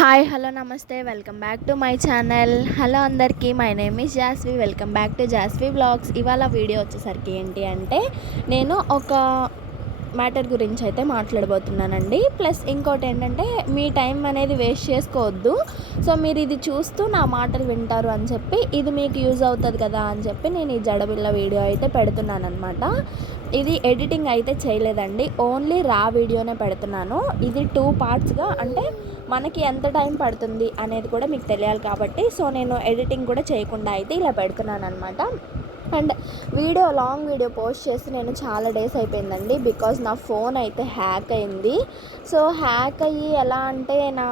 Hi hello నమస్తే welcome back to my channel. Hello అందరికీ, my name is Jasvi. Welcome back to Jasvi vlogs. ఇవాళ video వచ్చేసరికి ఏంటి అంటే నేను ఒక మ్యాటర్ గురించి అయితే మాట్లాడబోతున్నానండి. ప్లస్ ఇంకోటి ఏంటంటే మీ టైం అనేది వేస్ట్ చేసుకోవద్దు. సో మీరు ఇది చూస్తూ నా మాటలు వింటారు అని చెప్పి ఇది మీకు యూజ్ అవుతుంది కదా అని చెప్పి నేను ఈ జడబిళ్ళ వీడియో అయితే పెడుతున్నాను అనమాట. ఇది ఎడిటింగ్ అయితే చేయలేదండి, ఓన్లీ రా వీడియోనే పెడుతున్నాను. ఇది 2 పార్ట్స్గా, అంటే మనకి ఎంత టైం పడుతుంది అనేది కూడా మీకు తెలియాలి కాబట్టి సో నేను ఎడిటింగ్ కూడా చేయకుండా అయితే ఇలా పెడుతున్నాను అనమాట. అండ్ లాంగ్ వీడియో పోస్ట్ చేసి నేను చాలా డేస్ అయిపోయిందండి, బికాజ్ నా ఫోన్ అయితే హ్యాక్ అయింది. సో హ్యాక్ అయ్యి ఎలా అంటే నా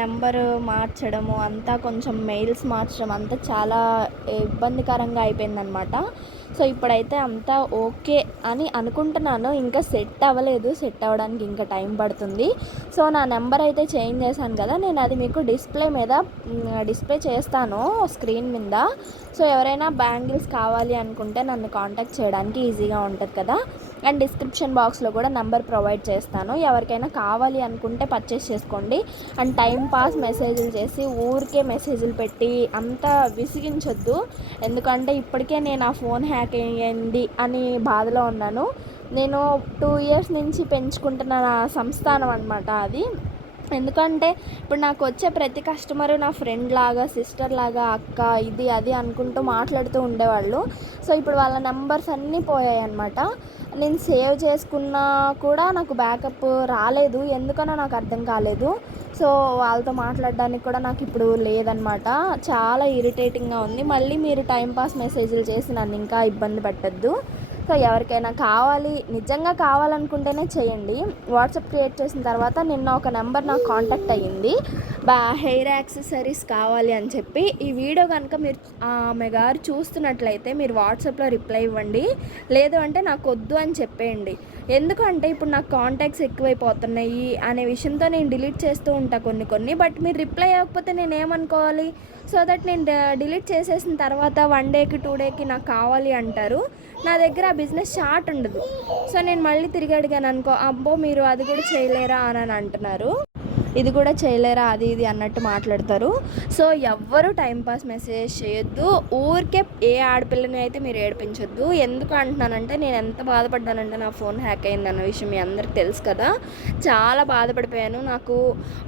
నెంబర్ మార్చడము అంతా, కొంచెం మెయిల్స్ మార్చడం అంతా చాలా ఇబ్బందికరంగా అయిపోయిందనమాట. సో ఇప్పుడైతే అంతా ఓకే అని అనుకుంటున్నాను, ఇంకా సెట్ అవ్వలేదు, సెట్ అవ్వడానికి ఇంకా టైం పడుతుంది. సో నా నెంబర్ అయితే చేంజ్ చేశాను కదా, నేను అది మీకు డిస్ప్లే చేస్తాను స్క్రీన్ మీద. సో ఎవరైనా బ్యాంగిల్స్ కావాలి అనుకుంటే నన్ను కాంటాక్ట్ చేయడానికి ఈజీగా ఉంటుంది కదా. అండ్ డిస్క్రిప్షన్ బాక్స్లో కూడా నెంబర్ ప్రొవైడ్ చేస్తాను, ఎవరికైనా కావాలి అనుకుంటే పర్చేస్ చేసుకోండి. అండ్ టైం పాస్ మెసేజ్లు చేసి ఊరికే మెసేజ్లు పెట్టి అంతా విసిగించొద్దు, ఎందుకంటే ఇప్పటికే నేను ఆ ఫోన్ హ్యాక్ అయ్యింది అని బాధలో ఉన్నాను. నేను 2 ఇయర్స్ నుంచి పెంచుకుంటున్న నా సంస్థానం అనమాట అది. ఎందుకంటే ఇప్పుడు నాకు వచ్చే ప్రతి కస్టమరు నా ఫ్రెండ్ లాగా, సిస్టర్ లాగా, అక్క ఇది అది అనుకుంటూ మాట్లాడుతూ ఉండేవాళ్ళు. సో ఇప్పుడు వాళ్ళ నెంబర్స్ అన్నీ పోయాయి అనమాట. నేను సేవ్ చేసుకున్నా కూడా నాకు బ్యాకప్ రాలేదు, ఎందుకనో నాకు అర్థం కాలేదు. సో వాళ్ళతో మాట్లాడడానికి కూడా నాకు ఇప్పుడు లేదనమాట. చాలా ఇరిటేటింగ్గా ఉంది. మళ్ళీ మీరు టైంపాస్ మెసేజ్లు చేసి నన్ను ఇంకా ఇబ్బంది పెట్టద్దు. సో ఎవరికైనా నిజంగా కావాలనుకుంటేనే చేయండి. వాట్సాప్ క్రియేట్ చేసిన తర్వాత నిన్న ఒక నెంబర్ నాకు కాంటాక్ట్ అయ్యింది, హెయిర్ యాక్సెసరీస్ కావాలి అని చెప్పి. ఈ వీడియో కనుక మీరు ఆమె గారు చూస్తున్నట్లయితే మీరు వాట్సాప్లో రిప్లై ఇవ్వండి, లేదు అంటే నాకు వద్దు అని చెప్పేయండి. ఎందుకంటే ఇప్పుడు నాకు కాంటాక్ట్స్ ఎక్కువైపోతున్నాయి అనే విషయంతో నేను డిలీట్ చేస్తూ ఉంటాను కొన్ని. బట్ మీరు రిప్లై ఇవ్వకపోతే నేను ఏమనుకోవాలి? సో దట్ నేను డిలీట్ చేసేసిన తర్వాత 1 డేకి 2 డేకి నాకు కావాలి అంటారు. నా దగ్గర ఆ బిజినెస్ చార్ట్ ఉండదు. సో నేను మళ్ళీ తిరిగి అడిగాను అనుకో, అబ్బో మీరు అది కూడా చేయలేరా అని అంటున్నారు, ఇది కూడా చేయలేరా అది ఇది అన్నట్టు మాట్లాడతారు. సో ఎవ్వరూ టైంపాస్ మెసేజ్ చేయొద్దు, ఊరికే ఏ ఆడపిల్లని అయితే మీరు ఏడిపించొద్దు. ఎందుకు అంటున్నానంటే నేను ఎంత బాధపడ్డానంటే నా ఫోన్ హ్యాక్ అయిందన్న విషయం మీ అందరికి తెలుసు కదా. చాలా బాధపడిపోయాను. నాకు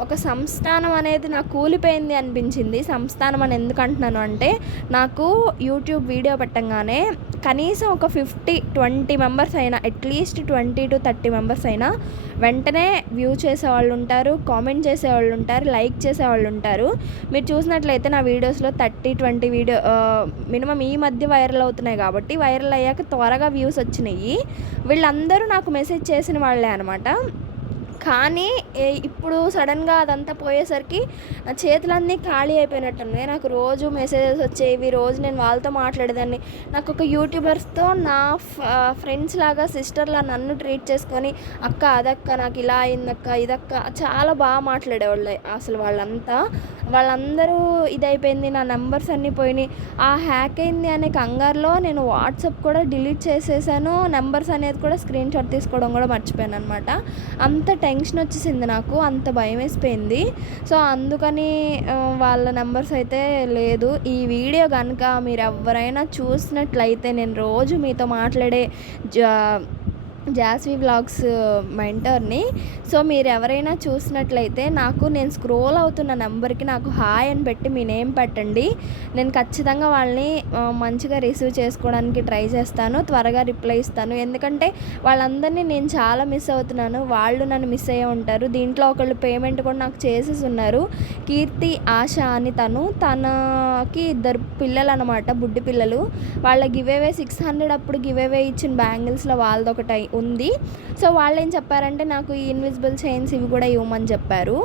ఒక సంస్థానం అనేది నాకు కూలిపోయింది అనిపించింది. సంస్థానం అని ఎందుకు అంటున్నాను అంటే, నాకు యూట్యూబ్ వీడియో పెట్టంగానే కనీసం ఒక 20 మెంబర్స్ అయినా, అట్లీస్ట్ 20 to 30 మెంబర్స్ అయినా వెంటనే వ్యూ చేసేవాళ్ళు ఉంటారు, కామెంట్ చేసేవాళ్ళు ఉంటారు, లైక్ చేసేవాళ్ళు ఉంటారు. మీరు చూసినట్లయితే నా వీడియోస్లో 30-20 వీడియో మినిమం ఈ మధ్య వైరల్ అవుతున్నాయి కాబట్టి, వైరల్ అయ్యాక త్వరగా వ్యూస్ వచ్చినాయి. వీళ్ళందరూ నాకు మెసేజ్ చేసిన వాళ్ళే అనమాట. కానీ ఇప్పుడు సడన్గా అదంతా పోయేసరికి చేతులన్నీ ఖాళీ అయిపోయినట్టున్నాయి. నాకు రోజు మెసేజెస్ వచ్చేవి, రోజు నేను వాళ్ళతో మాట్లాడేదాన్ని. నాకు ఒక యూట్యూబర్స్తో నా ఫ్రెండ్స్ లాగా, సిస్టర్లా నన్ను ట్రీట్ చేసుకొని, అక్క అదక్క నాకు ఇలా అయిందక్క, ఇదక్క, చాలా బాగా మాట్లాడేవాళ్ళు. అసలు వాళ్ళందరూ ఇదైపోయింది, నా నెంబర్స్ అన్నీ పోయినాయి. ఆ హ్యాక్ అయింది అనే కంగారులో నేను వాట్సాప్ కూడా డిలీట్ చేసేసాను, నెంబర్స్ అనేది కూడా స్క్రీన్ షాట్ తీసుకోవడం కూడా మర్చిపోయాను అనమాట. అంత టెన్షన్ వచ్చేసింది నాకు, అంత భయం వేసిపోయింది. సో అందుకని వాళ్ళ నెంబర్స్ అయితే లేదు. ఈ వీడియో కనుక మీరు ఎవరైనా చూసినట్లయితే, నేను రోజు మీతో మాట్లాడే జాస్వి వ్లాగ్స్ మెంటర్ని. సో మీరు ఎవరైనా చూసినట్లయితే నేను స్క్రోల్ అవుతున్న నెంబర్కి నాకు హాయ్ అని పెట్టి మీ నేమ్ పెట్టండి. నేను ఖచ్చితంగా వాళ్ళని మంచిగా రిసీవ్ చేసుకోవడానికి ట్రై చేస్తాను, త్వరగా రిప్లై ఇస్తాను. ఎందుకంటే వాళ్ళందరినీ నేను చాలా మిస్ అవుతున్నాను, వాళ్ళు నన్ను మిస్ అయ్యే ఉంటారు. దీంట్లో ఒకళ్ళు పేమెంట్ కూడా నాకు చేసేసి ఉన్నారు, కీర్తి, ఆశ అని. తనకి 2 పిల్లలు అనమాట, బుడ్డి పిల్లలు. వాళ్ళ గివేవే 600 అప్పుడు గివేవే ఇచ్చిన బ్యాంగిల్స్లో వాళ్ళదొకటి ఉంది. సో వాళ్ళు ఏం చెప్పారంటే నాకు ఈ ఇన్విజిబుల్ చైన్స్ ఇవి కూడా ఇవ్వమని చెప్పారు.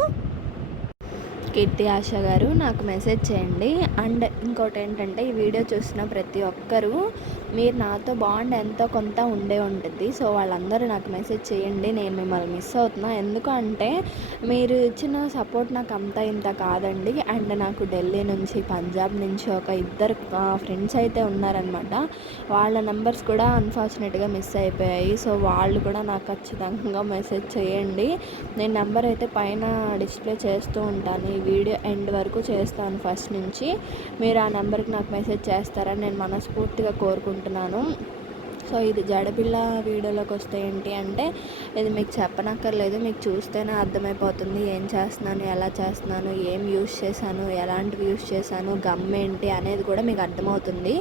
కీర్తి ఆశ గారు నాకు మెసేజ్ చేయండి. అండ్ ఇంకోటి ఏంటంటే, ఈ వీడియో చూసిన ప్రతి ఒక్కరూ మీరు నాతో బాండ్ ఎంతో కొంత ఉండే ఉంటుంది. సో వాళ్ళందరూ నాకు మెసేజ్ చేయండి. నేను మిమ్మల్ని మిస్ అవుతున్నా. ఎందుకు అంటే మీరు ఇచ్చిన సపోర్ట్ నాకు అంత ఇంత కాదండి. అండ్ నాకు ఢిల్లీ నుంచి, పంజాబ్ నుంచి ఒక ఇద్దరు ఫ్రెండ్స్ అయితే ఉన్నారనమాట. వాళ్ళ నెంబర్స్ కూడా అన్ఫార్చునేట్గా మిస్ అయిపోయాయి. సో వాళ్ళు కూడా నాకు ఖచ్చితంగా మెసేజ్ చేయండి. నేను నెంబర్ అయితే పైన డిస్ప్లే చేస్తూ ఉంటాను. ఈ వీడియో ఎండ్ వరకు చేస్తాను ఫస్ట్ నుంచి. మీరు ఆ నెంబర్కి నాకు మెసేజ్ చేస్తారని నేను మనస్ఫూర్తిగా కోరుకుంటున్నాను. సో ఇది జడపిల్ల వీడియోలోకి వస్తే ఏంటి అంటే, ఇది మీకు చెప్పనక్కర్లేదు, మీకు చూస్తేనే అర్థమైపోతుంది ఏం చేస్తున్నాను, ఎలా చేస్తున్నాను, ఏం యూస్ చేశాను, ఎలాంటివి యూస్ చేశాను, గమ్ ఏంటి అనేది కూడా మీకు అర్థమవుతుంది.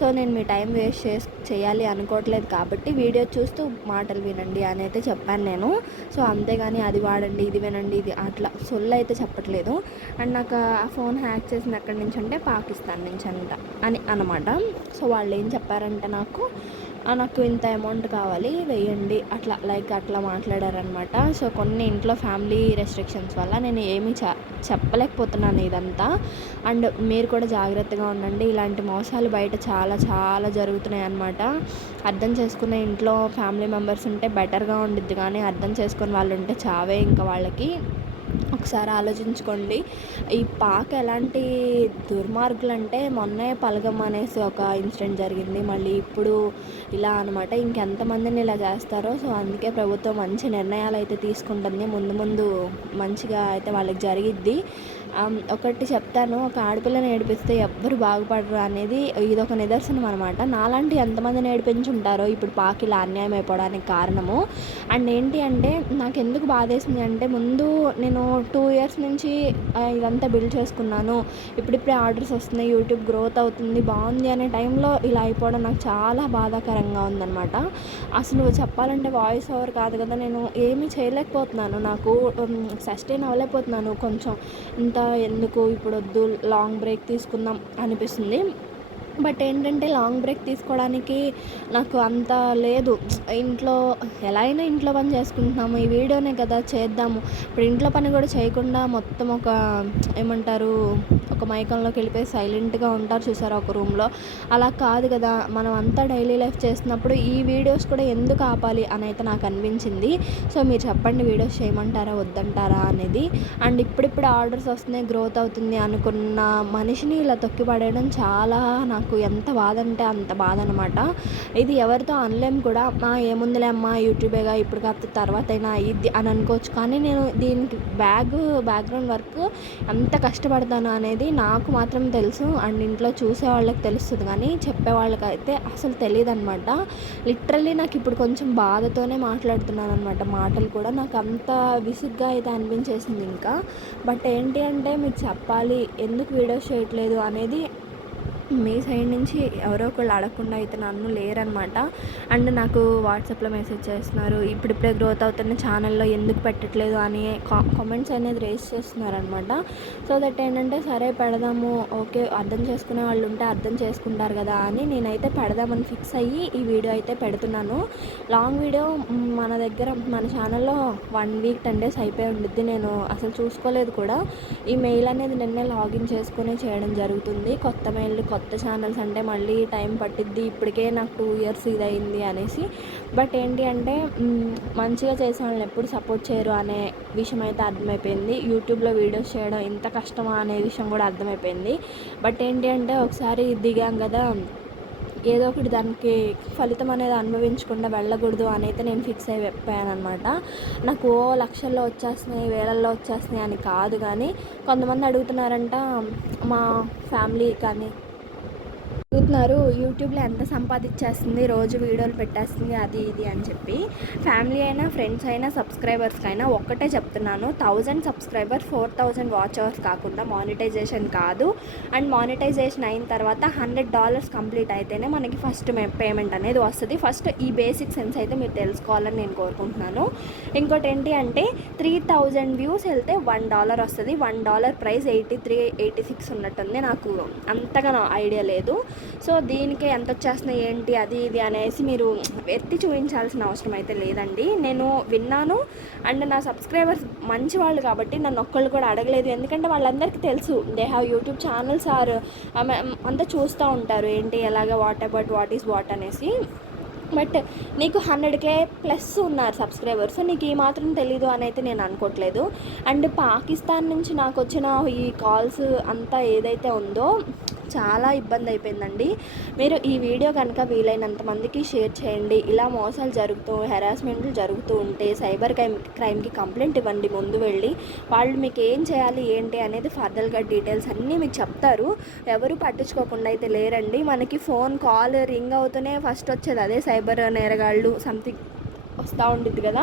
సో నేను మీ టైం వేస్ట్ చేయాలి అనుకోవట్లేదు కాబట్టి వీడియో చూస్తూ మాటలు వినండి అని అయితే చెప్పాను నేను. సో అంతేగాని అది వాడండి, ఇది వినండి, ఇది అట్లా సొల్లు అయితే చెప్పట్లేదు. అండ్ నాకు ఆ ఫోన్ హ్యాక్ చేసింది ఎక్కడి నుంచి అంటే పాకిస్తాన్ నుంచి అని అనమాట. సో వాళ్ళు ఏం చెప్పారంటే నాకు ఇంత అమౌంట్ కావాలి వేయండి అట్లా మాట్లాడారనమాట. సో కొన్ని ఇంట్లో ఫ్యామిలీ రెస్ట్రిక్షన్స్ వల్ల నేను ఏమీ చెప్పలేకపోతున్నాను ఇదంతా. అండ్ మీరు కూడా జాగ్రత్తగా ఉండండి. ఇలాంటి మోసాలు బయట చాలా చాలా జరుగుతున్నాయి అన్నమాట. అర్థం చేసుకునే ఇంట్లో ఫ్యామిలీ మెంబర్స్ ఉంటే బెటర్గా ఉండిద్ది, కానీ అర్థం చేసుకుని వాళ్ళు ఉంటే చావే ఇంకా వాళ్ళకి. ఒకసారి ఆలోచించుకోండి. ఈ పాక ఎలాంటి దుర్మార్గులు అంటే, మొన్నే పలగమ్మ అనేసి ఒక ఇన్సిడెంట్ జరిగింది, మళ్ళీ ఇప్పుడు ఇలా అనమాట. ఇంకెంతమందిని ఇలా చేస్తారో. సో అందుకే ప్రభుత్వం మంచి నిర్ణయాలు అయితే తీసుకుంటుంది. ముందు ముందు మంచిగా అయితే వాళ్ళకి జరిగిద్ది. ఒకటి చెప్తాను, ఒక ఆడపిల్లని ఏడిపిస్తే ఎవ్వరు బాగుపడరు అనేది ఇదొక నిదర్శనం అనమాట. నాలాంటి ఎంతమందిని ఏడిపించుంటారో ఇప్పుడు పాకిలా అన్యాయం అయిపోవడానికి కారణము. అండ్ ఏంటి అంటే, నాకు ఎందుకు బాధేసింది అంటే, ముందు నేను 2 years నుంచి ఇదంతా బిల్డ్ చేసుకున్నాను, ఇప్పుడిప్పుడే ఆర్డర్స్ వస్తున్నాయి, యూట్యూబ్ గ్రోత్ అవుతుంది, బాగుంది అనే టైంలో ఇలా అయిపోవడం నాకు చాలా బాధాకరంగా ఉందన్నమాట. అసలు చెప్పాలంటే వాయిస్ ఓవర్ కాదు కదా, నేను ఏమీ చేయలేకపోతున్నాను, నాకు సస్టైన్ అవ్వలేకపోతున్నాను. కొంచెం ఇంత ఎందుకు ఇప్పుడు వద్దు, లాంగ్ బ్రేక్ తీసుకుందాం అనిపిస్తుంది. బట్ ఏంటంటే లాంగ్ బ్రేక్ తీసుకోవడానికి నాకు అంత లేదు. ఇంట్లో ఎలా అయినా ఇంట్లో పని చేసుకుంటున్నాము, ఈ వీడియోనే కదా చేద్దాము. ఇప్పుడు ఇంట్లో పని కూడా చేయకుండా మొత్తం ఏమంటారు, ఒక మైకంలోకి వెళ్ళిపోయి సైలెంట్గా ఉంటారు చూసారా ఒక రూమ్లో, అలా కాదు కదా. మనం అంతా డైలీ లైఫ్ చేస్తున్నప్పుడు ఈ వీడియోస్ కూడా ఎందుకు ఆపాలి అని అయితే నాకు అనిపించింది. సో మీరు చెప్పండి, వీడియోస్ చేయమంటారా వద్దంటారా అనేది. అండ్ ఇప్పుడిప్పుడు ఆర్డర్స్ వస్తున్నాయి, గ్రోత్ అవుతుంది అనుకున్న మనిషిని ఇలా తొక్కిపడేయడం చాలా నాకు ఎంత బాధ అంటే అంత బాధ అనమాట. ఇది ఎవరితో అనలేం కూడా. ఏముందిలే అమ్మా, యూట్యూబేగా, ఇప్పుడు కాకపోతే తర్వాత అయినా అయ్యిద్ది అని అనుకోవచ్చు. కానీ నేను దీనికి బ్యాక్గ్రౌండ్ వర్క్ ఎంత కష్టపడతాను అనేది నాకు మాత్రం తెలుసు. అండ్ ఇంట్లో చూసే వాళ్ళకి తెలుస్తుంది, కానీ చెప్పే వాళ్ళకైతే అసలు తెలియదు అనమాట. లిటరల్లీ నాకు ఇప్పుడు కొంచెం బాధతోనే మాట్లాడుతున్నాను అనమాట. మాటలు కూడా నాకు అంత విసుగ్గా అయితే అనిపించేసింది ఇంకా. బట్ ఏంటి అంటే, మీకు చెప్పాలి ఎందుకు వీడియోస్ చేయట్లేదు అనేది మీ సైడ్ నుంచి ఎవరో ఒకళ్ళు అడగకుండా అయితే నన్ను లేరనమాట. అండ్ నాకు వాట్సాప్లో మెసేజ్ చేస్తున్నారు, ఇప్పుడిప్పుడే గ్రోత్ అవుతున్న ఛానల్లో ఎందుకు పెట్టట్లేదు అని కామెంట్స్ అనేది రేస్ చేస్తున్నారనమాట. సో దట్ ఏంటంటే, సరే పెడదాము, ఓకే అర్థం చేసుకునే వాళ్ళు ఉంటే అర్థం చేసుకుంటారు కదా అని నేనైతే పెడదామని ఫిక్స్ అయ్యి ఈ వీడియో అయితే పెడుతున్నాను. లాంగ్ వీడియో మన ఛానల్లో 1 week 10 days అయిపోయి ఉండిద్ది. నేను అసలు చూసుకోలేదు కూడా. ఈ మెయిల్ అనేది నిన్నే లాగిన్ చేసుకుని చేయడం జరుగుతుంది. కొత్త ఛానల్స్ అంటే మళ్ళీ టైం పట్టిద్ది. ఇప్పటికే నాకు 2 years ఇది అయింది అనేసి. బట్ ఏంటి అంటే, మంచిగా చేసే వాళ్ళని ఎప్పుడు సపోర్ట్ చేయరు అనే విషయం అయితే అర్థమైపోయింది. యూట్యూబ్లో వీడియోస్ చేయడం ఇంత కష్టమా అనే విషయం కూడా అర్థమైపోయింది. బట్ ఏంటి అంటే, ఒకసారి దిగాం కదా, ఏదో ఒకటి దానికి ఫలితం అనేది అనుభవించకుండా వెళ్ళకూడదు అని అయితే నేను ఫిక్స్ అయిపోయాను అనమాట. నాకు లక్షల్లో వచ్చేస్తున్నాయి, వేలల్లో వచ్చేస్తున్నాయి అని కాదు, కానీ కొంతమంది అడుగుతున్నారంట, మా ఫ్యామిలీ కానీ అడుగుతున్నారు, యూట్యూబ్లో ఎంత సంపాదించేస్తుంది, రోజు వీడియోలు పెట్టేస్తుంది, అది ఇది అని చెప్పి. ఫ్యామిలీ అయినా ఫ్రెండ్స్ అయినా సబ్స్క్రైబర్స్కి అయినా ఒక్కటే చెప్తున్నాను, 1000 సబ్స్క్రైబర్ 4000 వాచ్ అవర్స్ కాకుండా మానిటైజేషన్ కాదు. అండ్ మానిటైజేషన్ అయిన తర్వాత $100 కంప్లీట్ అయితేనే మనకి ఫస్ట్ పేమెంట్ అనేది వస్తుంది. ఫస్ట్ ఈ బేసిక్ సెన్స్ అయితే మీరు తెలుసుకోవాలని నేను కోరుకుంటున్నాను. ఇంకోటి ఏంటి అంటే, 3000 వ్యూస్ వెళ్తే $1 వస్తుంది. $1 ప్రైస్ 83-86 ఉన్నట్టుంది. నాకు అంతగా ఐడియా లేదు. సో దీనికి ఎంత వచ్చేస్తున్నాయి ఏంటి అది ఇది అనేసి మీరు ఎత్తి చూపించాల్సిన అవసరం అయితే లేదండి. నేను విన్నాను అండ్ నా సబ్స్క్రైబర్స్ మంచి వాళ్ళు కాబట్టి నన్ను ఒక్కళ్ళు కూడా అడగలేదు. ఎందుకంటే వాళ్ళందరికీ తెలుసు they have YouTube channels are అంతా చూస్తూ ఉంటారు ఏంటి ఎలాగ వాట్ ఈస్ వాట్ అనేసి. బట్ నీకు 100K ప్లస్ ఉన్నారు సబ్స్క్రైబర్స్, నీకు ఈ మాత్రం తెలీదు అని అయితే నేను అనుకోవట్లేదు. అండ్ పాకిస్తాన్ నుంచి నాకు వచ్చిన ఈ కాల్స్ అంతా ఏదైతే ఉందో చాలా ఇబ్బంది అయిపోయిందండి. మీరు ఈ వీడియో కనుక వీలైనంత మందికి షేర్ చేయండి. ఇలా మోసాలు హెరాస్మెంట్లు జరుగుతూ ఉంటే సైబర్ క్రైమ్కి కంప్లైంట్ ఇవ్వండి. ముందు వెళ్ళి వాళ్ళు మీకు ఏం చేయాలి ఏంటి అనేది ఫర్దర్గా డీటెయిల్స్ అన్నీ మీకు చెప్తారు. ఎవరు పట్టించుకోకుండా అయితే లేరండి. మనకి ఫోన్ కాల్ రింగ్ అవుతూనే ఫస్ట్ వచ్చేది అదే సైబర్ నేరగాళ్ళు సంథింగ్ వస్తూ ఉంటుంది కదా.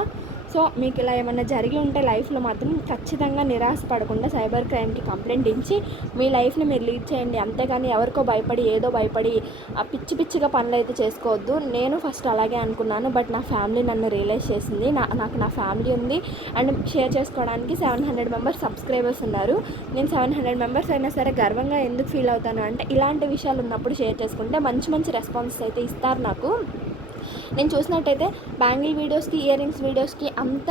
సో మీకు ఇలా ఏమైనా జరిగి ఉంటే లైఫ్లో మాత్రం ఖచ్చితంగా నిరాశపడకుండా సైబర్ క్రైమ్కి కంప్లైంట్ ఇచ్చి మీ లైఫ్ని మీరు లీడ్ చేయండి. అంతేగాని ఎవరికో భయపడి పిచ్చిగా పనులు అయితే చేసుకోవద్దు. నేను ఫస్ట్ అలాగే అనుకున్నాను. బట్ నా ఫ్యామిలీ నన్ను రియలైజ్ చేసింది. నాకు నా ఫ్యామిలీ ఉంది అండ్ షేర్ చేసుకోవడానికి 700 మెంబర్స్ సబ్స్క్రైబర్స్ ఉన్నారు. నేను 700 మెంబర్స్ అయినా సరే గర్వంగా ఎందుకు ఫీల్ అవుతాను అంటే ఇలాంటి విషయాలు ఉన్నప్పుడు షేర్ చేసుకుంటే మంచి రెస్పాన్స్ అయితే ఇస్తారు నాకు. నేను చూసినట్టయితే బ్యాంగిల్ వీడియోస్కి ఇయర్ రింగ్స్ వీడియోస్కి అంత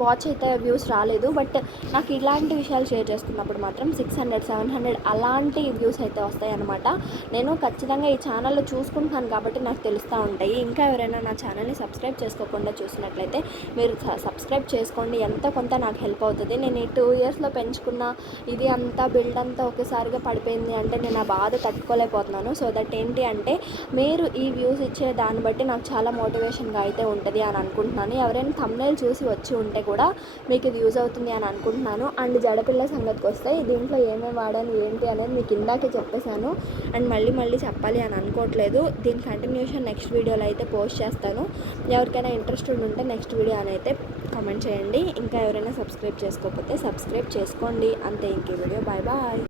వాచ్ అయితే వ్యూస్ రాలేదు. బట్ నాకు ఇలాంటి విషయాలు షేర్ చేసుకున్నప్పుడు మాత్రం 600-700 అలాంటి వ్యూస్ అయితే వస్తాయి అన్నమాట. నేను ఖచ్చితంగా ఈ ఛానల్లో చూసుకుంటాను కాబట్టి నాకు తెలుస్తూ ఉంటాయి. ఇంకా ఎవరైనా నా ఛానల్ని సబ్స్క్రైబ్ చేసుకోకుండా చూసినట్లయితే మీరు సబ్స్క్రైబ్ చేసుకోండి. ఎంత కొంత నాకు హెల్ప్ అవుతుంది. నేను ఈ 2 ఇయర్స్లో పెంచుకున్న ఇది అంతా బిల్డ్ అంతా ఒకేసారిగా పడిపోయింది అంటే నేను ఆ బాధ తట్టుకోలేకపోతున్నాను. సో దట్ ఏంటి అంటే మీరు ఈ వ్యూస్ ఇచ్చే దాన్ని బట్టి నాకు చాలా మోటివేషన్గా అయితే ఉంటుంది అని అనుకుంటున్నాను. ఎవరైనా థంబ్నెయిల్ చూసి వచ్చి ఉంటే కూడా మీకు ఇది యూజ్ అవుతుంది అని అనుకుంటున్నాను. అండ్ జడపిల్ల సంగతికి వస్తే దీంట్లో ఏమేమి వాడాను ఏంటి అనేది మీకు ఇందాకే చెప్పేశాను అండ్ మళ్ళీ చెప్పాలి అని అనుకోవట్లేదు. దీని కంటిన్యూషన్ నెక్స్ట్ వీడియోలో అయితే పోస్ట్ చేస్తాను. ఎవరికైనా ఇంట్రెస్టెడ్ ఉంటే నెక్స్ట్ వీడియో అని అయితే కామెంట్ చేయండి. ఇంకా ఎవరైనా సబ్స్క్రైబ్ చేసుకోకపోతే సబ్స్క్రైబ్ చేసుకోండి. అంతే. ఇంకే వీడియో. బాయ్.